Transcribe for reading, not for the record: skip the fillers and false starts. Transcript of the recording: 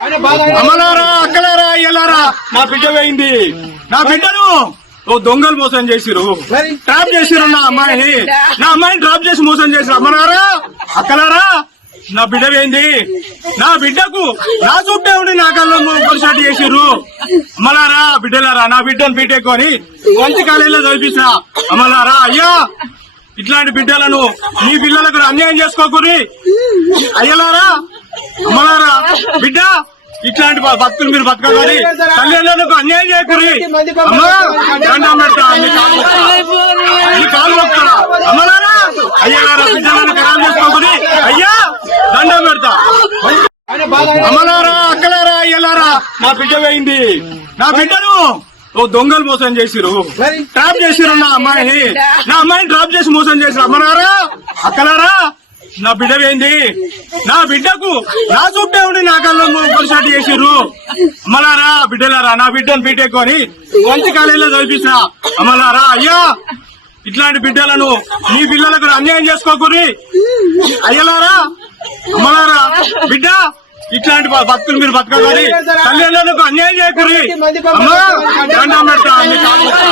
అమ్మలారా అక్కలారా అయ్యలారా నా బిడ్డ పోయింది. నా బిడ్డను ఓ దొంగలు మోసం చేసిరు, ట్రాప్ చేసిరు. నా అమ్మాయిని ట్రాప్ చేసి మోసం చేసిరు. అమ్మలారా అక్కలారా నా బిడ్డ పోయింది. నా బిడ్డకు నా చుట్టే ఉండి నా కళ్ళ కొనసాటి చేసిర్రు. అమ్మలారా బిడ్డలారా నా బిడ్డను పీటెక్కుని మంచి కాలేజీలో చదివించిన. అమ్మలారా అయ్యా ఇట్లాంటి బిడ్డలను మీ పిల్లలకు అన్యాయం చేసుకోకూరి. అయ్యలారా అమ్మలారా బిడ్డ ఇట్లాంటి బతుకులు మీరు బతకగలి, తల్లిదండ్రులకు అన్యాయం చేయకూరి. అమ్మా దండం పెడతా, మీ కాలు మొక్కుతా. అమ్మలారా అయ్యలారా బిడ్డలను ఖరాబ్ చేసుకోకూరి. అయ్యా దండం పెడతా. అమ్మలారా అక్కలారా అయ్యలారా నా బిడ్డ పోయింది. నా బిడ్డను ఓ దొంగలు మోసం చేసిరు, ట్రాప్ చేసిరు. నా అమ్మాయిని ట్రాప్ చేసి మోసం చేసిరు. అమ్మలారా అక్కలారా నా బిడ్డ పోయింది. నా బిడ్డకు నా చుట్టే ఉండి నా కళ్ళ కొనసాటి చేసిర్రు. అమ్మలారా బిడ్డలారా నా బిడ్డను పీటెక్కుని మంచి కాలేజీలో చదివించిన. అమ్మలారా అయ్యా ఇట్లాంటి బిడ్డలను మీ పిల్లలకు అన్యాయం చేసుకోకూరి. అయ్యలారా అమ్మలారా బిడ్డ ఇట్లాంటి బతుకులు మీరు బతకగలి, తల్లిదండ్రులకు అన్యాయం చేయకూరి. అమ్మా దండం పెడతా, మీ కాలు మొక్కుతా.